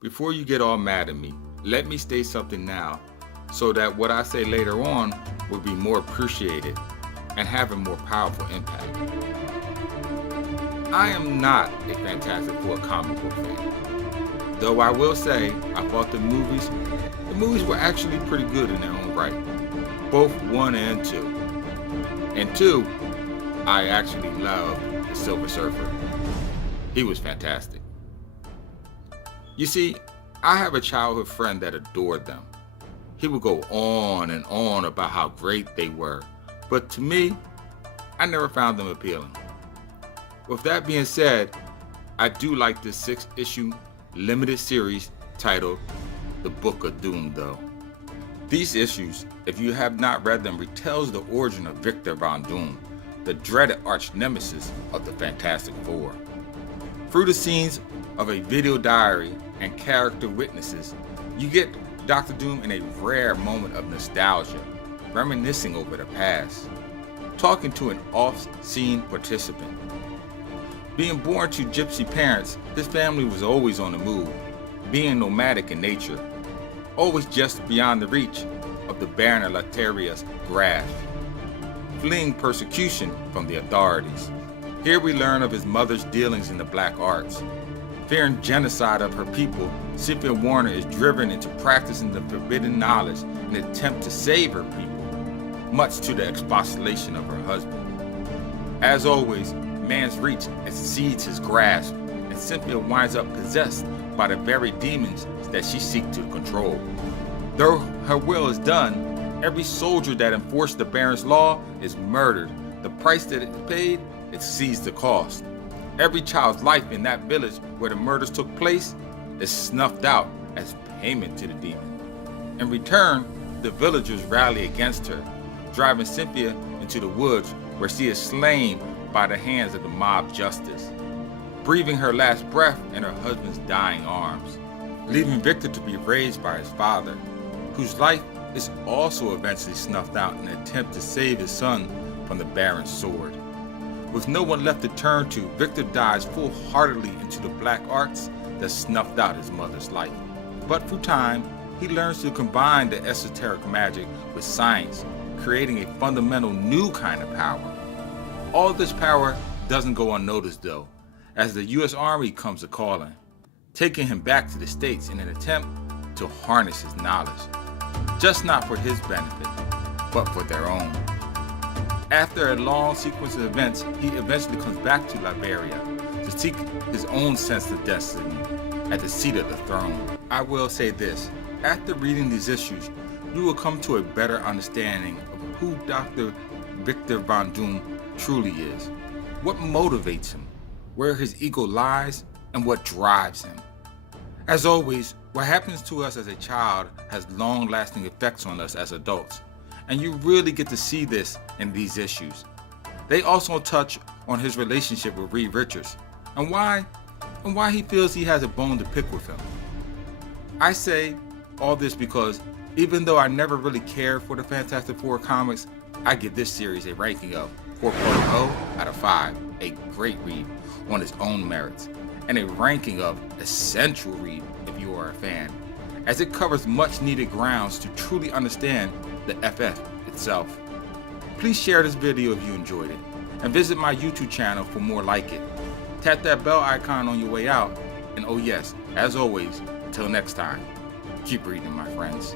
Before you get all mad at me, let me state something now so that what I say later on will be more appreciated and have a more powerful impact. I am not a Fantastic Four comic book fan, though I will say I thought the movies were actually pretty good in their own right, both 1 and 2. And 2, I actually loved the Silver Surfer. He was fantastic. You see, I have a childhood friend that adored them. He would go on and on about how great they were, but to me, I never found them appealing. With that being said, I do like this 6-issue limited series titled The Book of Doom though. These issues, if you have not read them, retells the origin of Victor Von Doom, the dreaded arch nemesis of the Fantastic Four. Through the scenes of a video diary and character witnesses, you get Dr. Doom in a rare moment of nostalgia, reminiscing over the past, talking to an off-scene participant. Being born to gypsy parents, his family was always on the move, being nomadic in nature, always just beyond the reach of the Baron of Lataria's grasp, fleeing persecution from the authorities. Here we learn of his mother's dealings in the black arts. Fearing genocide of her people, Cynthia Warner is driven into practicing the forbidden knowledge in an attempt to save her people, much to the expostulation of her husband. As always, man's reach exceeds his grasp, and Cynthia winds up possessed by the very demons that she seeks to control. Though her will is done, every soldier that enforced the Baron's law is murdered. The price that it paid exceeds the cost. Every child's life in that village where the murders took place is snuffed out as payment to the demon. In return, the villagers rally against her, driving Cynthia into the woods where she is slain by the hands of the mob justice, breathing her last breath in her husband's dying arms, leaving Victor to be raised by his father, whose life is also eventually snuffed out in an attempt to save his son from the Baron's sword. With no one left to turn to, Victor dives full-heartedly into the black arts that snuffed out his mother's life. But through time, he learns to combine the esoteric magic with science, creating a fundamental new kind of power. All this power doesn't go unnoticed though, as the U.S. Army comes a-calling, taking him back to the States in an attempt to harness his knowledge, just not for his benefit, but for their own. After a long sequence of events, he eventually comes back to Liberia to seek his own sense of destiny at the seat of the throne. I will say this, after reading these issues, you will come to a better understanding of who Dr. Victor Von Doom truly is, what motivates him, where his ego lies, and what drives him. As always, what happens to us as a child has long-lasting effects on us as adults, and you really get to see this in these issues. They also touch on his relationship with Reed Richards, and why he feels he has a bone to pick with him. I say all this because even though I never really cared for the Fantastic Four comics, I give this series a ranking of 4.0 out of 5, a great read on its own merits, and a ranking of essential read if you are a fan, as it covers much needed grounds to truly understand the FF itself. Please share this video if you enjoyed it, and visit my YouTube channel for more like it. Tap that bell icon on your way out, and oh yes, as always, until next time, keep reading my friends.